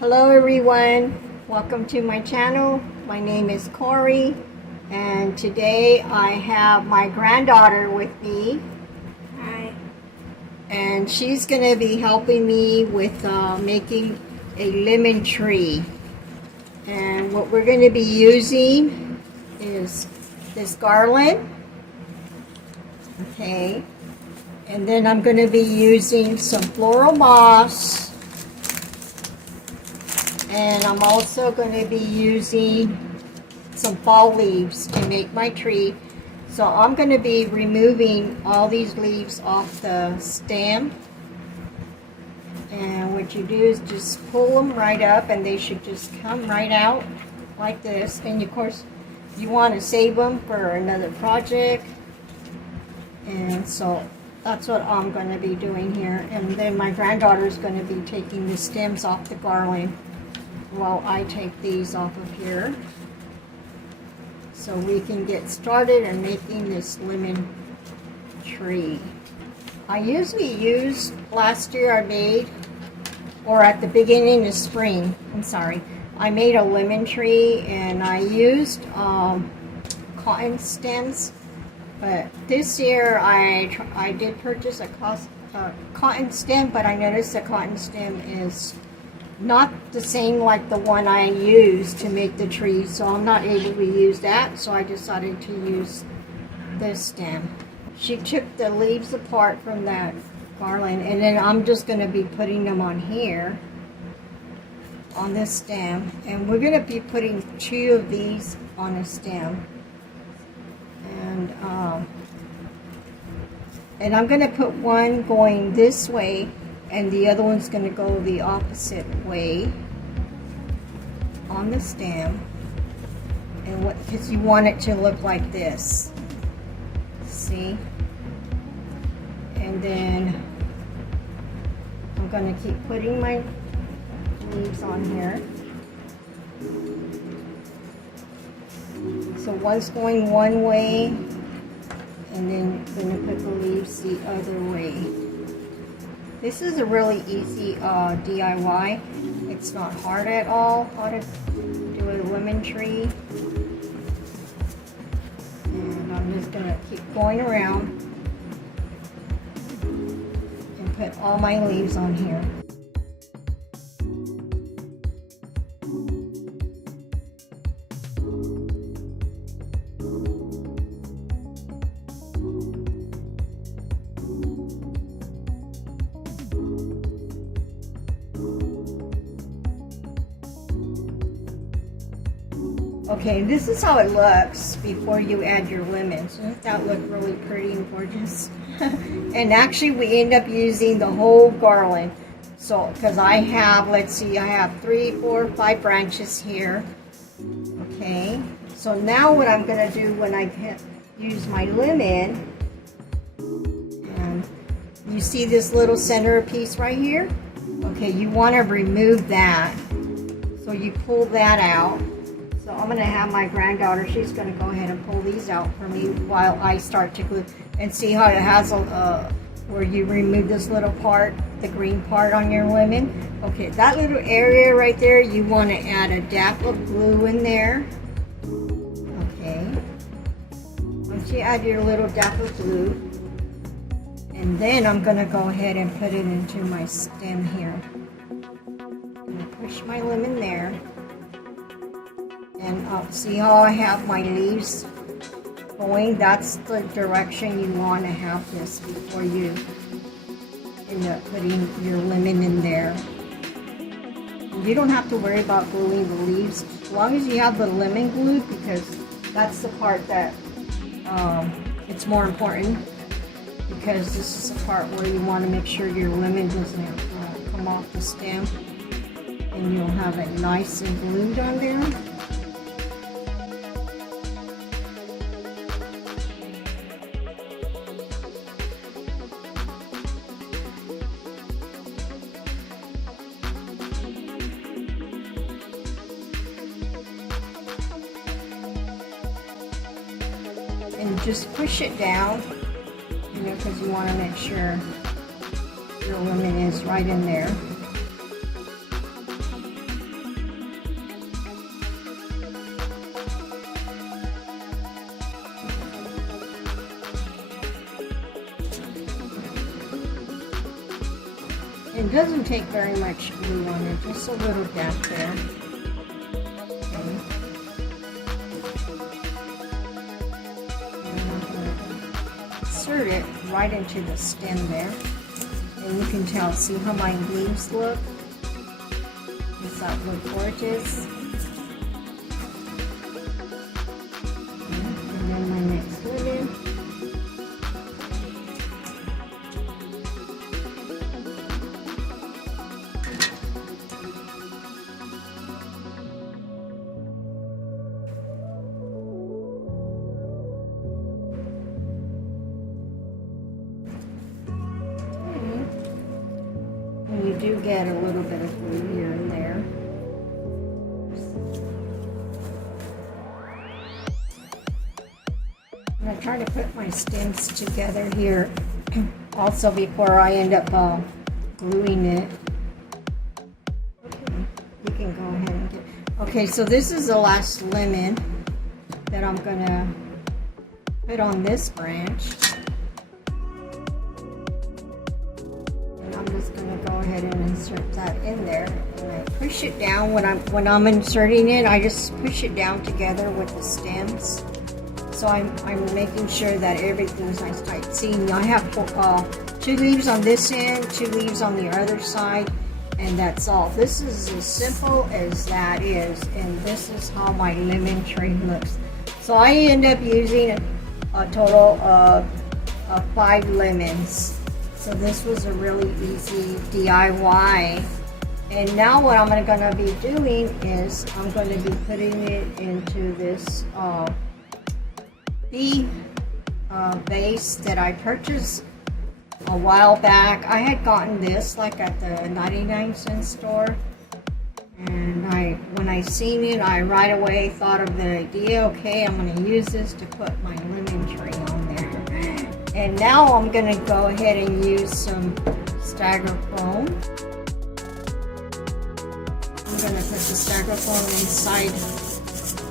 Hello everyone, welcome to my channel. My name is Corey and today I have my granddaughter with me. Hi. And she's going to be helping me with making a lemon tree. And what we're going to be using is this garland. Okay. And then I'm going to be using some floral moss. And I'm also going to be using some fall leaves to make my tree. So I'm going to be removing all these leaves off the stem. And what you do is just pull them right up and they should just come right out like this. And of course you want to save them for another project. And so that's what I'm going to be doing here. And then my granddaughter is going to be taking the stems off the garland while I take these off of here, so we can get started in making this lemon tree. I usually use, last year I made, or at the beginning of spring, I made a lemon tree and I used cotton stems, but this year I did purchase a cotton stem, but I noticed the cotton stem is not the same like the one I used to make the tree, so I'm not able to use that, so I decided to use this stem. She took the leaves apart from that garland, and then I'm just going to be putting them on here on this stem, and we're going to be putting 2 of these on a stem, and I'm going to put one going this way and the other one's going to go the opposite way on the stem, and because you want it to look like this, see? And then I'm going to keep putting my leaves on here. So one's going one way, and then I'm going to put the leaves the other way. This is a really easy DIY. It's not hard at all how to do a lemon tree. And I'm just going to keep going around and put all my leaves on here. Okay, this is how it looks before you add your lemons. Doesn't that look really pretty and gorgeous? And actually we end up using the whole garland. So, because I have, let's see, I have 3, 4, 5 branches here. Okay, so now what I'm going to do when I use my lemon, and you see this little center piece right here? Okay, you want to remove that. So you pull that out. So I'm going to have my granddaughter, she's going to go ahead and pull these out for me while I start to glue. And see how it has where you remove this little part, the green part on your lemon. Okay, that little area right there, you want to add a dab of glue in there. Okay. Once you add your little dab of glue, and then I'm going to go ahead and put it into my stem here. I'm going to push my lemon there. And see how I have my leaves going? That's the direction you want to have this before you end up putting your lemon in there. You don't have to worry about gluing the leaves as long as you have the lemon glue, because that's the part that it's more important, because this is the part where you want to make sure your lemon doesn't come off the stem, and you'll have it nice and glued on there. And just push it down, because you want to make sure your lemon is right in there. It doesn't take very much glue on it, just a little dab there. Okay. And I'm going to insert it right into the stem there. And you can tell, see how my leaves look? Does that look gorgeous? And then my next lemon. You do get a little bit of glue here and there. I'm going to try to put my stems together here also before I end up gluing it. Okay, you can go ahead and get. Okay, so this is the last lemon that I'm going to put on this branch. I'm just going to go ahead and insert that in there, and I push it down when I'm inserting it. I just push it down together with the stems, so I'm making sure that everything's nice tight. See, I have 2 leaves on this end, 2 leaves on the other side, and that's all. This is as simple as that is, and this is how my lemon tree looks. So I end up using a total of 5 lemons. So this was a really easy DIY. And now what I'm going to be doing is I'm going to be putting it into this bee vase that I purchased a while back. I had gotten this like at the 99-cent store. And when I seen it, I right away thought of the idea, okay, I'm going to use this to put my lemon tree on there. And now I'm going to go ahead and use some Styrofoam. I'm going to put the Styrofoam inside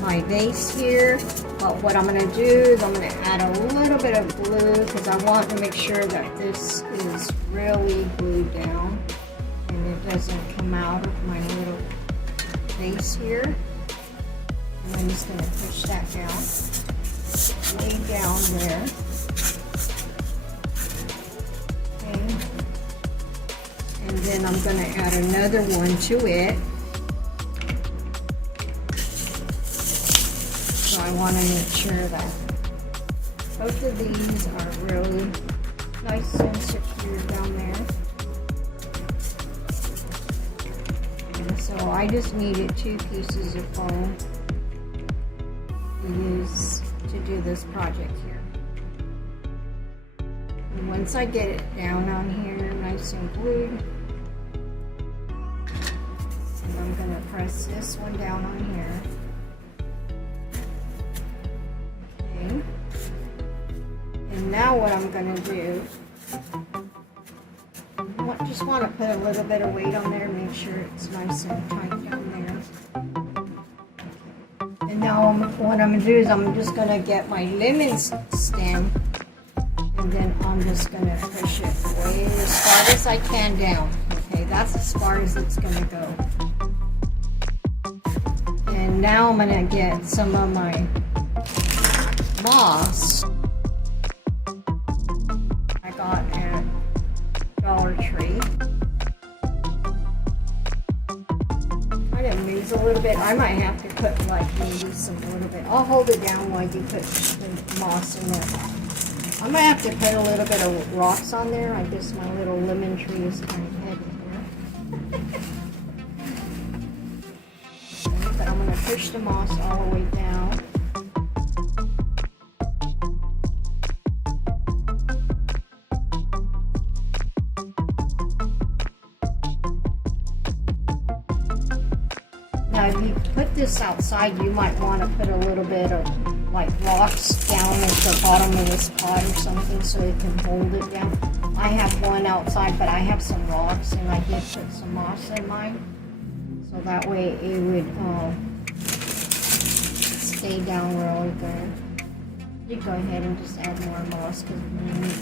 my vase here. But what I'm going to do is I'm going to add a little bit of glue because I want to make sure that this is really glued down and it doesn't come out of my little vase here. And I'm just going to push that down, lay down there. And then I'm going to add another one to it. So I want to make sure that both of these are really nice and secure down there. And so I just needed 2 pieces of foam to use to do this project here. And once I get it down on here, nice and glued, and I'm going to press this one down on here. Okay. And now what I'm going to do, just want to put a little bit of weight on there, make sure it's nice and tight down there. And now what I'm going to do is I'm just going to get my lemon stem, and then I'm just going to push it way as far as I can down. Okay, that's as far as it's going to go. And now I'm going to get some of my moss I got at Dollar Tree. Kind of moves a little bit. I might have to put like maybe some little bit. I'll hold it down while you put the moss in there. I might have to put a little bit of rocks on there. I guess my little lemon tree is kind of heavy here. Okay, but I'm going to push the moss all the way down. Now if you put this outside, you might want to put a little bit of like rocks down at the bottom of this pot or something so it can hold it down. I have one outside, but I have some rocks, and I did put some moss in mine, so that way it would stay down really good. You go ahead and just add more moss because we need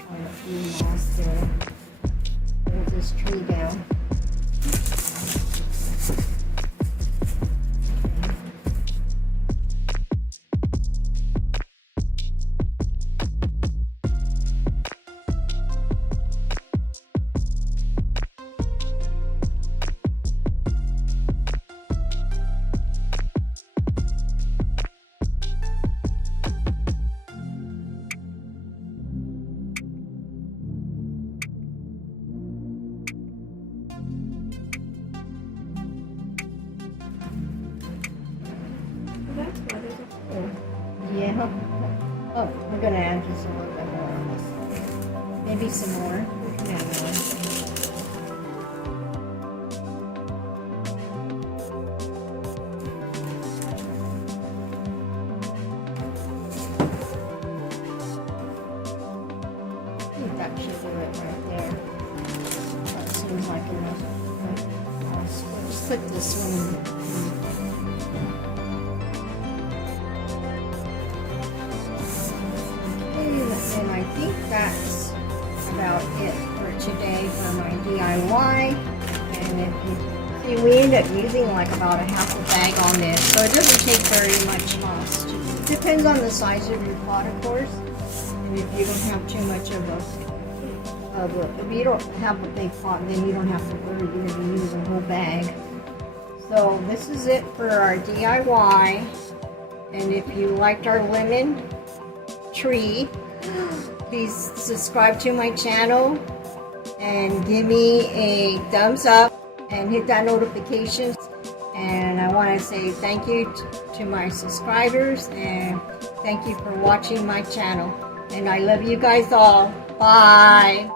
quite a few moss there. this tree down. That's good. There's a hole. Yeah. Oh, we're gonna add just a little bit more on this. Maybe some more. We can add more. I think that should do it right there. That seems like enough. I'll split this one. And I think that's about it for today for my DIY. And if you see, we end up using like about a half a bag on this, so it doesn't take very much loss. Depends on the size of your pot, of course. And if you don't have too much if you don't have a big pot, then you don't have to worry. You're going to use a whole bag. So this is it for our DIY. And if you liked our lemon tree, please subscribe to my channel and give me a thumbs up and hit that notification. And I want to say thank you to my subscribers and thank you for watching my channel. And I love you guys all. Bye.